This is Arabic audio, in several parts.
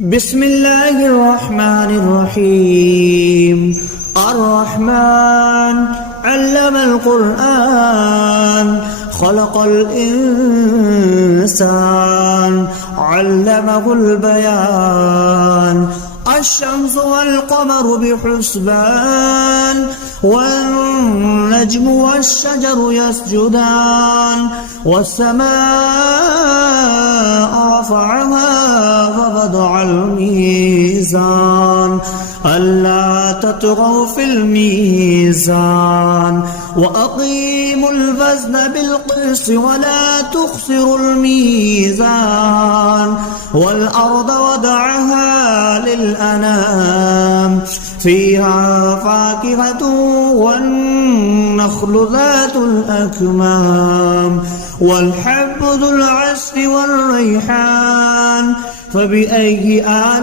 بسم الله الرحمن الرحيم. الرحمن علم القرآن خلق الإنسان علمه البيان. الشمس والقمر بحسبان والنجم والشجر يسجدان والسماء رفعها ووضع الميزان ألا تطغوا في الميزان وأقيموا الوزن بالقسط ولا تخسروا الميزان والأرض وضعها للأنام فيها فاكهة والنخل ذات الأكمام والحب ذو العصف والريحان. فبأي آلاء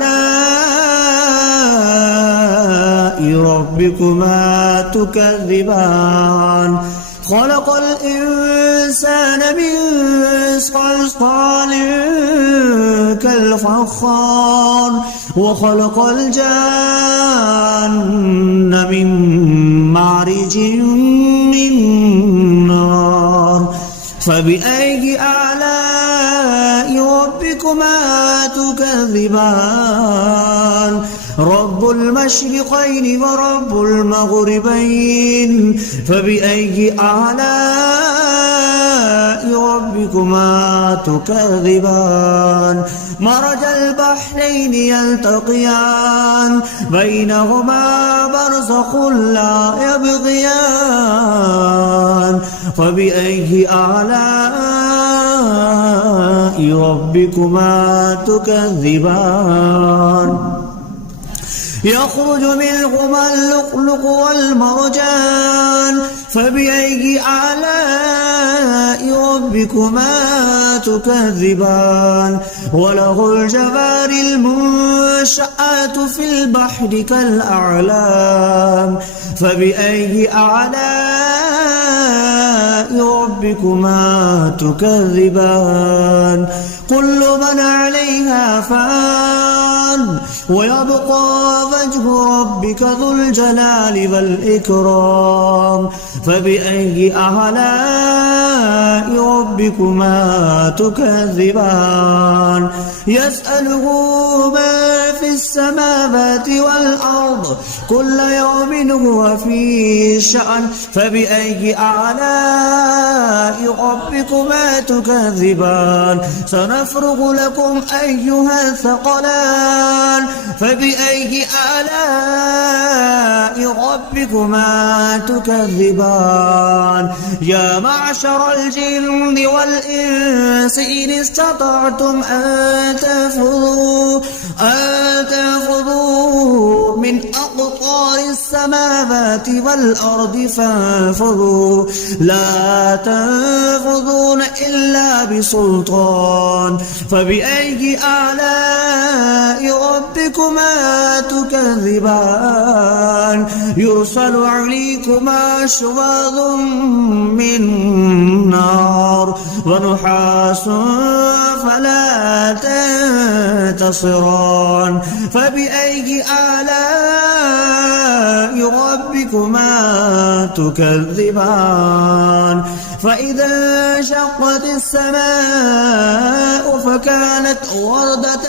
ربكما تكذبان؟ خلق الإنسان من صلصال كالفخار وخلق الجان من مارج من نار. فبأي آلاء ربكما تكذبان؟ رب المشرقين ورب المغربين. فبأي آلاء ربكما تكذبان؟ مرج البحرين يلتقيان بينهما برزخ لا يبغيان. فبأي آلاء ربكما تكذبان؟ يخرج منهما اللؤلؤ والمرجان. فبأي آلاء ربكما تكذبان؟ وله الجوار المنشآت في البحر كالأعلام. فبأي آلاء ربكما تكذبان؟ كل من عليها فان ويبقى وجه ربك ذو الجلال والإكرام. فبأي آلاء ربكما تكذبان؟ يسأله ما في السماوات والأرض كل يوم هو في شأن. فبأي آلاء ربكما تكذبان؟ سنفرغ لكم أيها الثقلان. فبأي آلاء ربكما تكذبان؟ يا معشر الجن والإنس إن استطعتم أن تنفذوا من أقطار السماوات والأرض فانفذوا لا تنفذون إلا بسلطان. فبأي آلاء ربكما تكذبان؟ يرسل عليكما شواظ من نار ونحاس فلا تنتصران. فبأي آلاء ربكما تكذبان؟ فإذا انشقت السماء فكانت وردة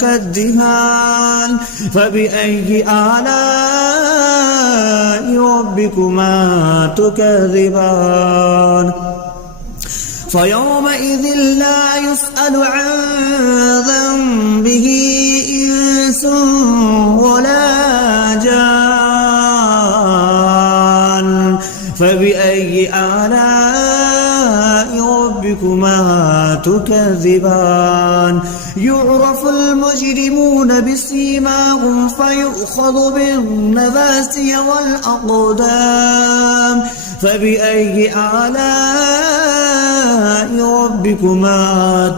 كالدهان. فبأي آلاء ربكما تكذبان؟ فيومئذ لا يسأل عن ذنبه إنس ولا جان. فبأي آلاء ربكما تكذبان؟ يعرف المجرمون بسيماهم فيؤخذ بالنواسي والأقدام. فبأي آلاء ربكما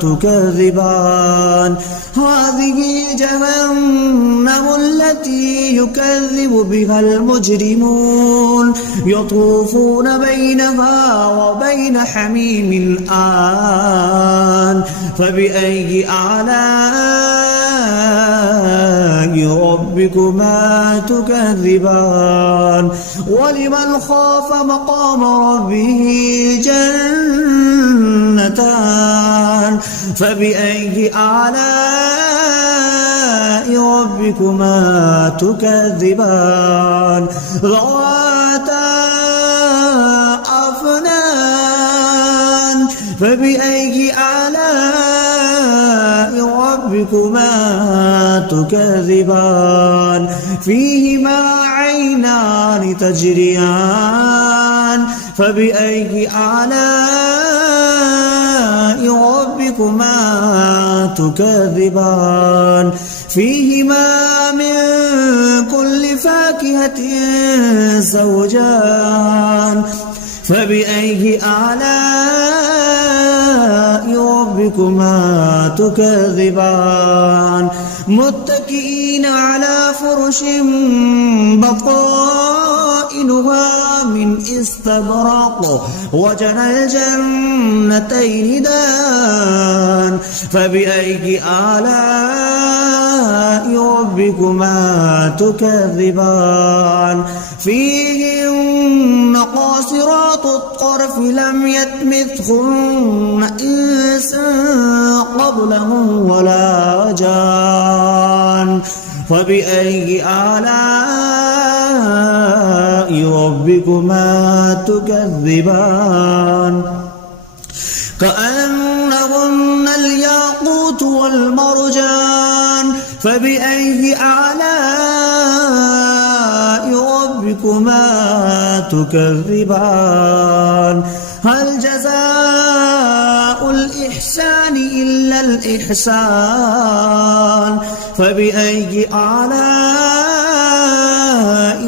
تكذبان؟ هذه جهنم التي يكذب بها المجرمون يطوفون بينها وبين حميم آن. فبأي آلاء ربكما تكذبان ولمن خاف مقام ربه جنتان فبأي آلاء ربكما تكذبان ذواتا أفنان فبأي آلاء ربكما تكذبان فيهما عينان تجريان فبأي آلاء ربكما تكذبان فيهما من كل فاكهة زوجان فبأي آلاء ربكما تكذبان متكئين على فرش بطائنها من استبرق وجنى الجنتين دان فبأي آلاء ربكما تكذبان فيهن قاصرات الطرف لم يطمثهن إنس قبلهم ولا جان فبأي آلاء ربكما تكذبان كأنهن الياقوت والمرجان فبأي آلاء ربكما تكذبان هل جزاء الإحسان إلا الإحسان فبأي آلاء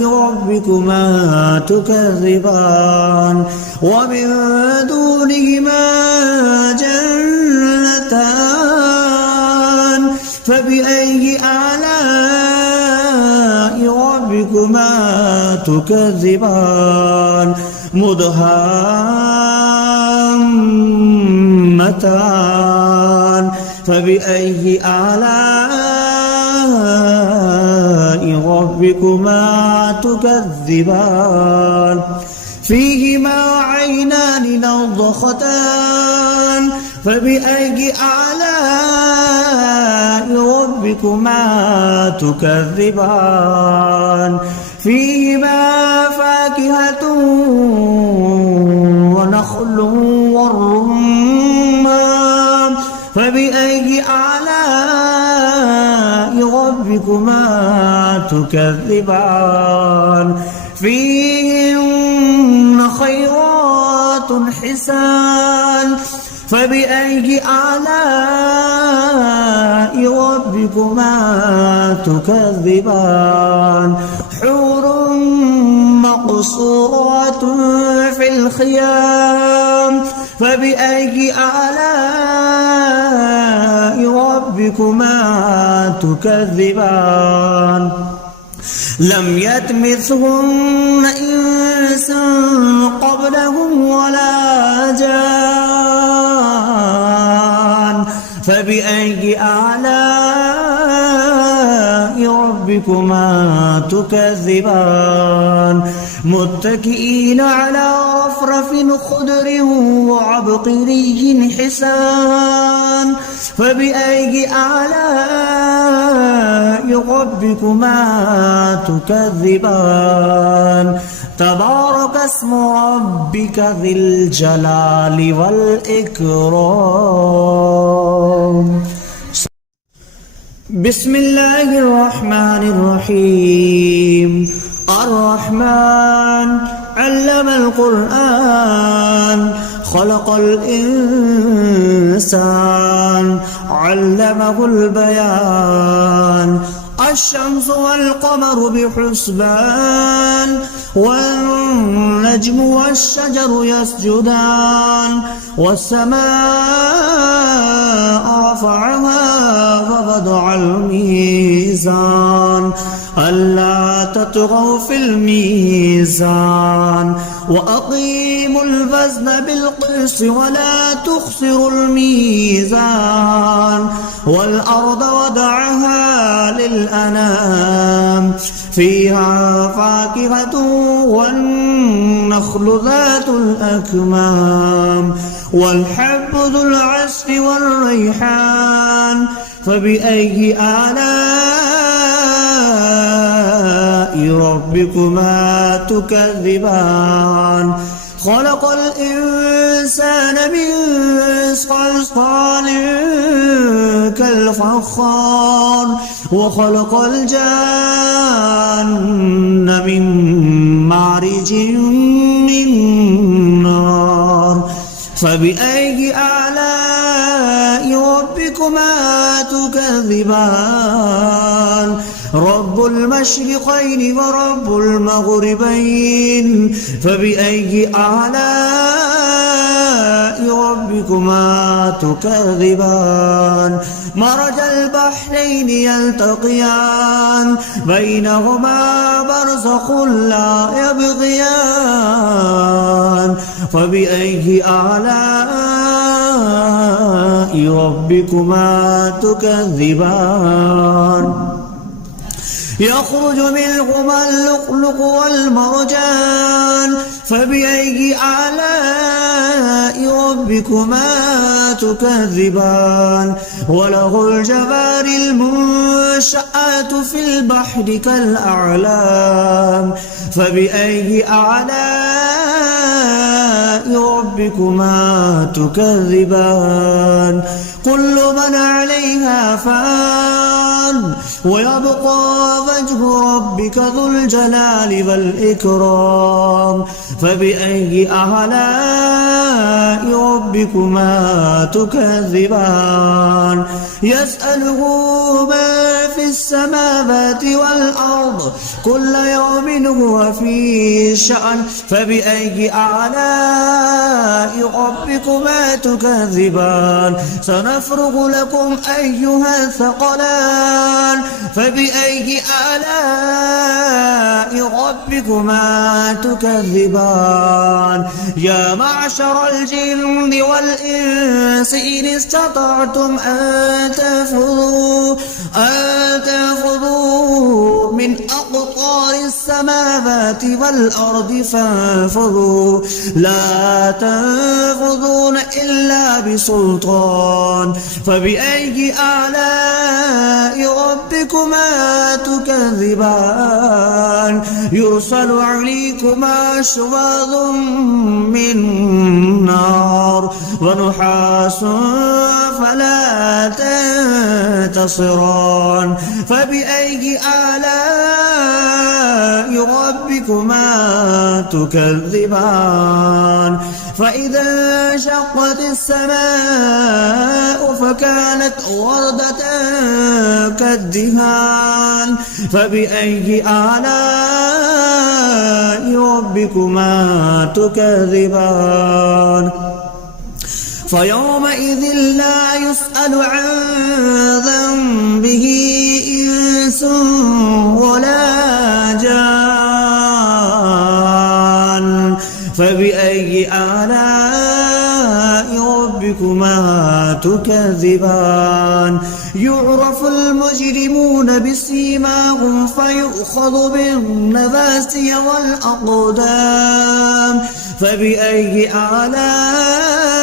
ربكما تكذبان ومن دونهما جنتان فبأي آلاء ربكما تكذبان مدهامتان فبأي آلاء ربكما تكذبان فيهما عينان نضختان فبأي آلاء ربكما تكذبان فيهما فاكهة ونخل والرمان فبأي آلاء ربكما تكذبان فيهن خيرات حسان فبأي آلاء ربكما تكذبان حور مقصورات في الخيام فبأي آلاء ربكما تكذبان لم يطمثهن إنس قبلهم ولا جان فبأي آلاء ربكما تكذبان متكئين على رفرف خضر وعبقري حسان فبأي آلاء ربكما تكذبان تبارك اسم ربك ذي الجلال والإكرام بسم الله الرحمن الرحيم الرحمن علم القرآن خلق الإنسان علمه البيان الشمس والقمر بحسبان والنجم والشجر يسجدان والسماء رفعها ووضع الميزان ألا تطغوا في الميزان وأقيموا الوزن بالقسط ولا تخسروا الميزان والأرض وضعها للأنام فيها فاكهة والنخل ذات الأكمام والحب ذو العصف والريحان فبأي آلاء ربكما تكذبان خلق الإنسان من صلصال كالفخار وخلق الجان من مارج من نار فبأي آلاء ربكما تكذبان رب المشرقين ورب المغربين فبأي آلاء ربكما تكذبان مرج البحرين يلتقيان بينهما برزخ لا يبغيان فبأي آلاء ربكما تكذبان يخرج منهما اللؤلؤ والمرجان فبأي آلاء ربكما تكذبان وله الجوار المنشآت في البحر كالأعلام فبأي آلاء ربكما تكذبان كل من عليها فان ويبقى وجه ربك ذو الجلال والإكرام فبأي آلاء ربكما تكذبان يسأله ما في السماوات والأرض كل يوم هو في شأن فبأي آلاء ربكما تكذبان سنفرغ لكم أيها الثقلان فبأي آلاء ربكما تكذبان يا معشر الجن والإنس إن استطعتم أن تنفذوا من أقطار السماوات والأرض فانفذوا لا تنفذون إلا بسلطان فبأي آلاء ربكما تكذبان يرسل عليكما شواظ من نار ونحاس فلا تنتصران فبأي آلاء ربكما تكذبان فإذا انشقت السماء فكانت وردة كالدهان فبأي آلاء ربكما تكذبان فيومئذ لا يسأل عن ذنبه إنس ولا جان فبأي آلاء ربكما تكذبان يعرف المجرمون بسيماهم فيؤخذ بالنواسي والأقدام فبأي آلاء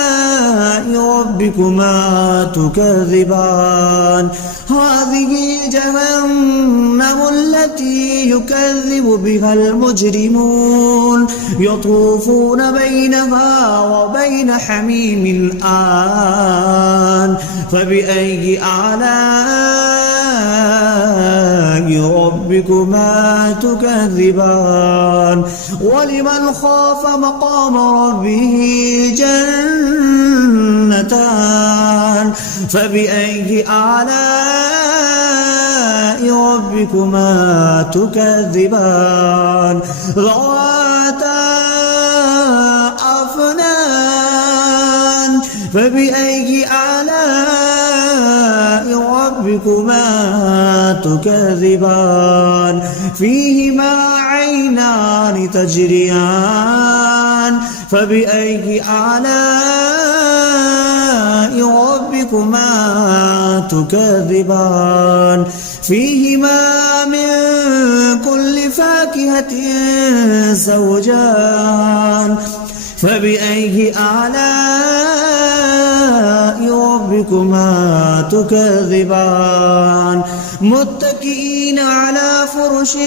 ربكما تكذبان هذه جهنم التي يكذب بها المجرمون يطوفون بينها وبين حميم آن فبأي آلاء ربكما تكذبان ولمن خاف مقام ربه جنتان فبأي آلاء ربكما تكذبان ذواتا أفنان فبأي آلاء ربكما تكذبان فيهما عينان تجريان فبأي آلاء ربكما تكذبان فيهما من كل فاكهة زوجان فبأي آلاء ربكما تكذبان متكئين على فرش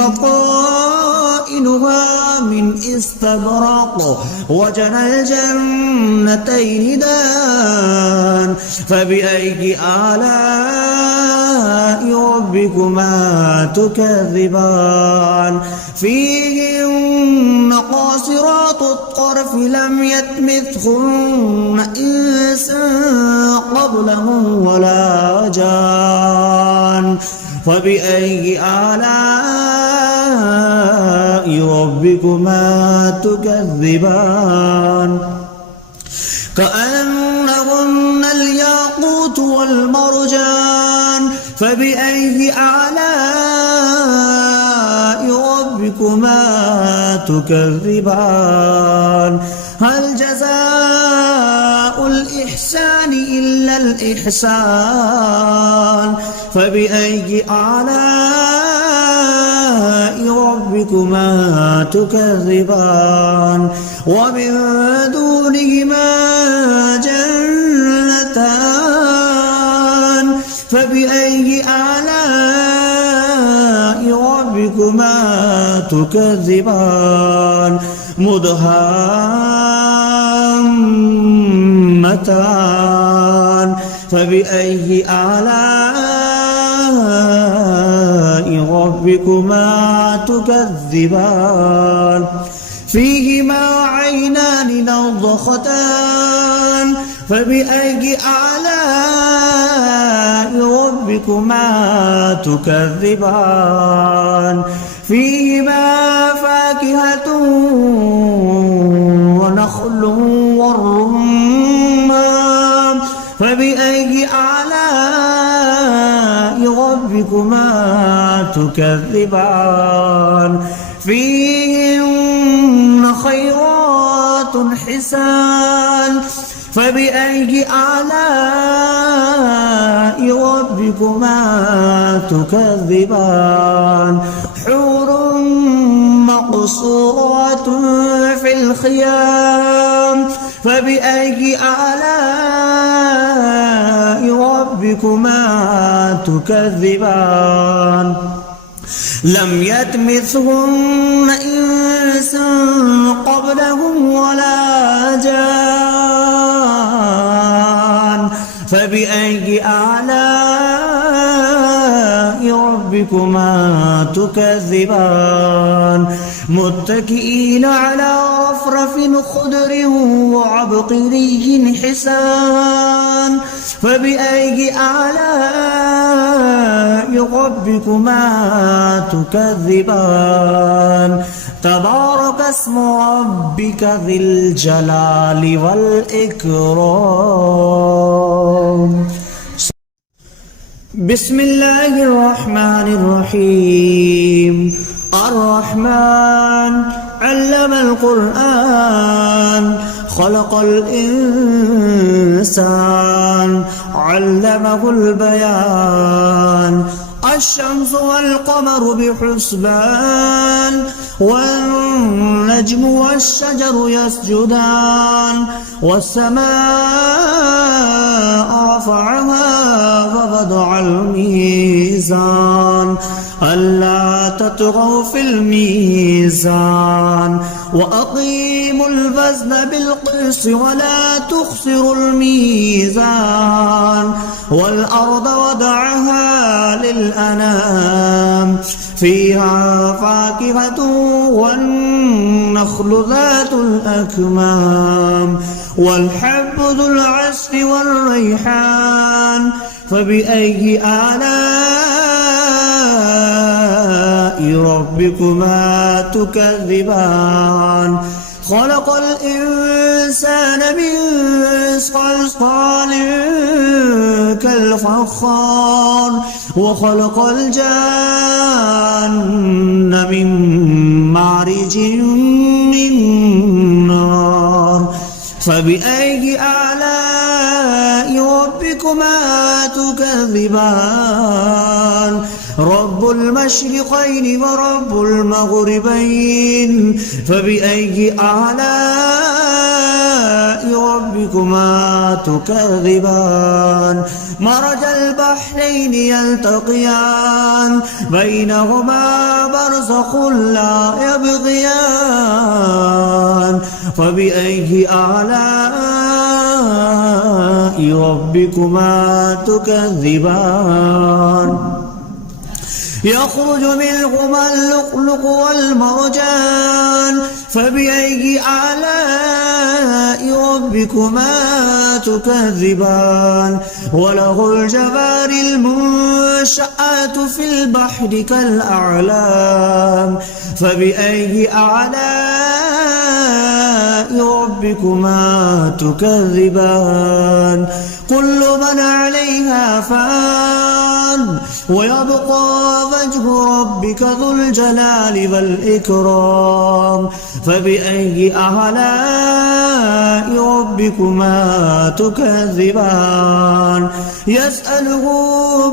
بطائنها من استبرق وجنى الجنتين دان فبأي آلاء ربكما تكذبان فيهن قاصرات الطرف لم يطمثهن إنس قبلهم ولا جان فبأي آلاء ربكما تكذبان كأنهن الياقوت والمرجان فبأي آلاء ربكما تكذبان هل جزاء الإحسان إلا الإحسان فبأي آلاء ربكما تكذبان ومن دونهما جنتان فبأي آلاء ربكما تكذبان مدهامتان فبأي آلاء ربكما تكذبان فيهما عينان نضختان فبأي آلاء ربكما تكذبان فيهما فاكهة ونخل والرمان فبأي آلاء ربكما تكذبان فيهن خيرات حسان فبأي آلاء ربكما تكذبان حور مقصورات في الخيام فبأي آلاء ربكما تكذبان لم يطمثهن إنس قبلهم ولا جان فبأي آلاء ربكما تكذبان متكئين على رفرف خضر وعبقري حسان فبأي آلاء ربكما تكذبان تبارك اسم ربك ذي الجلال والإكرام بسم الله الرحمن الرحيم الرحمن علم القرآن خلق الإنسان علمه البيان الشمس والقمر بحسبان والنجم والشجر يسجدان والسماء رفعها ووضع الميزان ألا تطغوا في الميزان وأقيموا الوزن بالقسط ولا تخسروا الميزان والأرض وضعها للأنام فيها فاكهة والنخل ذات الأكمام والحب ذو العصف والريحان فبأي آلاء ربكما تكذبان خلق الإنسان من صلصال كالفخار وخلق الجان من مارج من نار فبأي آلاء ربكما تكذبان رب المشرقين ورب المغربين فبأي آلاء ربكما تكذبان مرج البحرين يلتقيان بينهما برزخ لا يبغيان فبأي آلاء ربكما تكذبان يخرج منهما اللؤلؤ والمرجان فبأي آلاء ربكما تكذبان وله الجوار المنشآت في البحر كالأعلام فبأي آلاء ربكما تكذبان كل من عليها فان ويبقى وجه ربك ذو الجلال والإكرام فبأي آلاء ربكما تكذبان يسأله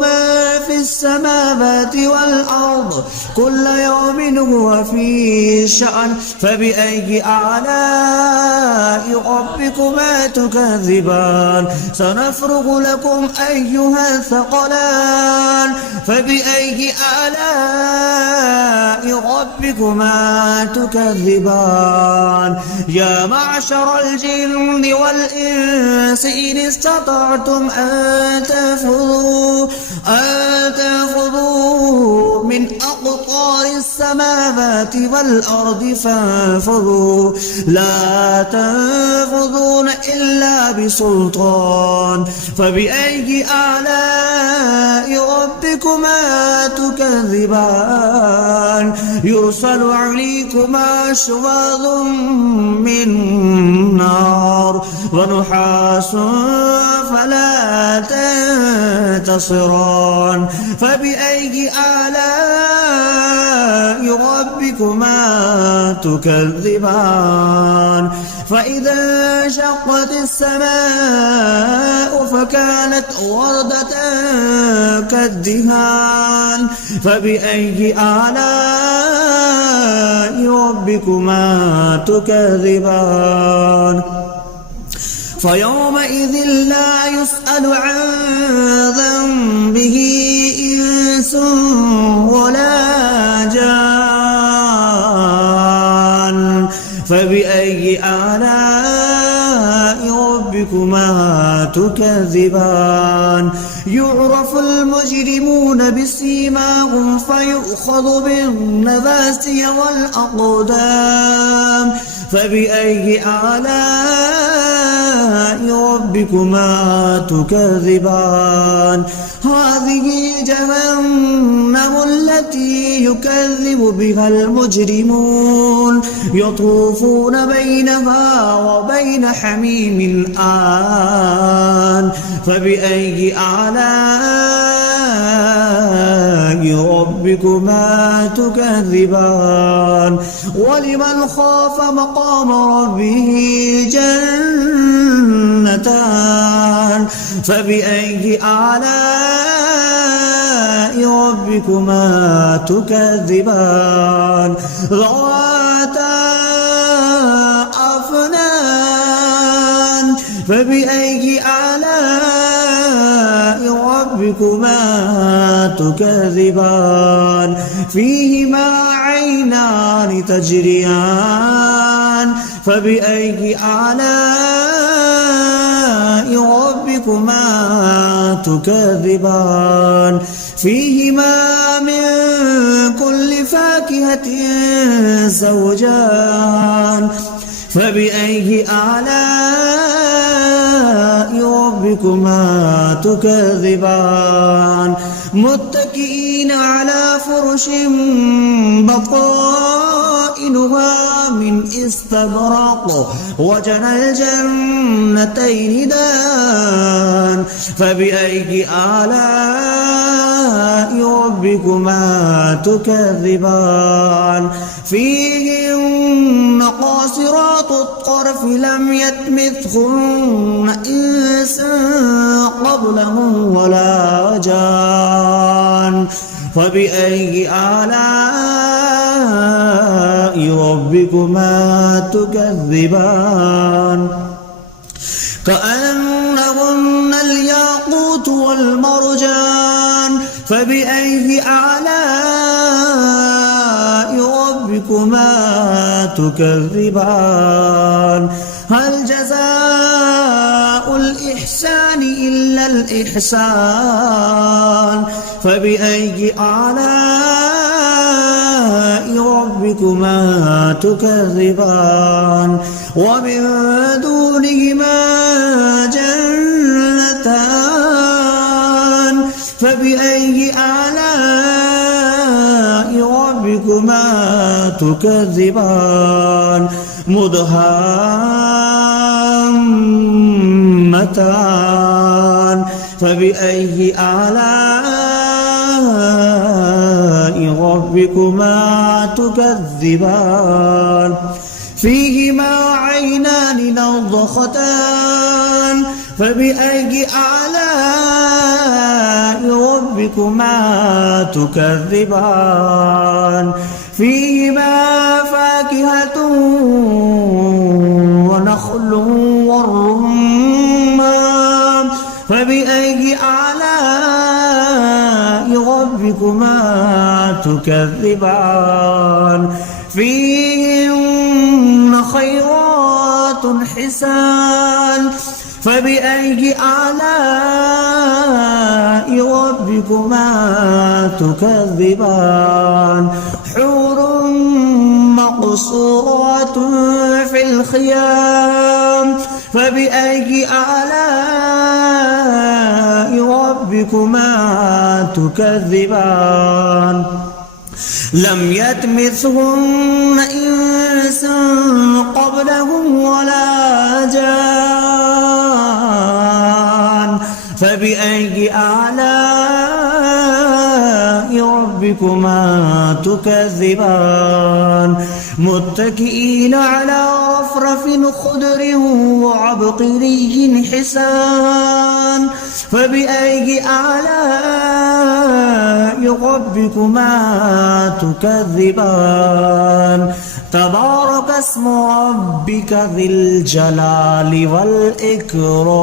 ما في السماوات والأرض كل يوم هو في شأن فبأي آلاء ربكما تكذبان سنفرغ لكم أيها الثقلان فبأي آلاء ربكما تكذبان يا معشر الجن والإنس إن استطعتم أن تنفذوا من أقطار السماوات والأرض فانفذوا لا تنفذون إلا بسلطان فبأي آلاء ربكما تكذبان يرسل عليكما شواظ من نار ونحاس فلا تنتصران فبأي آلاء ربكما تكذبان فإذا انشقت السماء فكانت وردة كالدهان فبأي آلاء ربكما تكذبان فيومئذ لا يسأل عن ذنبه إنس ولا جان فبأي آلاء ربكما تكذبان يعرف المجرمون بسيماهم فيؤخذ بالنواسي والأقدام فبأي آلاء ربكما تكذبان هذه جهنم التي يكذب بها المجرمون يطوفون بينها وبين حميم آن فبأي آلاء ربكما تكذبان ولمن خاف مقام ربه جنتان فبأي آلاء ربكما تكذبان ذواتا أفنان فبأي آلاء ربكما تكذبان فيهما عينان تجريان فبأي آلاء ربكما تكذبان فيهما من كل فاكهة زوجان فبأي آلاء ربكما ربكما تكذبان متكئين على فرش بطائنها من استبرق وجنى الجنتين دان فبأي آلاء ربكما تكذبان فيهن قاصرات الطرف لم يطمثهن إنس قبلهم ولا جان فبأي آلاء ربكما تكذبان كأنهن الياقوت والمرجان فبأي آلاء ربكما تكذبان هل جزاء الإحسان إلا الإحسان فبأي آلاء ربكما تكذبان ومن دونهما جنتان فبأي آلاء ربكما تكذبان مدهامتان فبأي آلاء ربكما تكذبان فيهما عينان نضختان فبأي آلاء ربكما تكذبان فيهما فاكهة ونخل والرمان فبأي آلاء ربكما تكذبان فيهن خيرات حسان فبأي آلاء ربكما تكذبان حور مقصورات في الخيام فبأي آلاء ربكما تكذبان لم يطمثهن إنس قبلهم ولا جان فبأي آلاء ربكما تكذبان متكئين على رفرف خضر وعبقري حسان فبأي آلاء ربكما تكذبان تبارك اسم ربك ذي الجلال والإكرام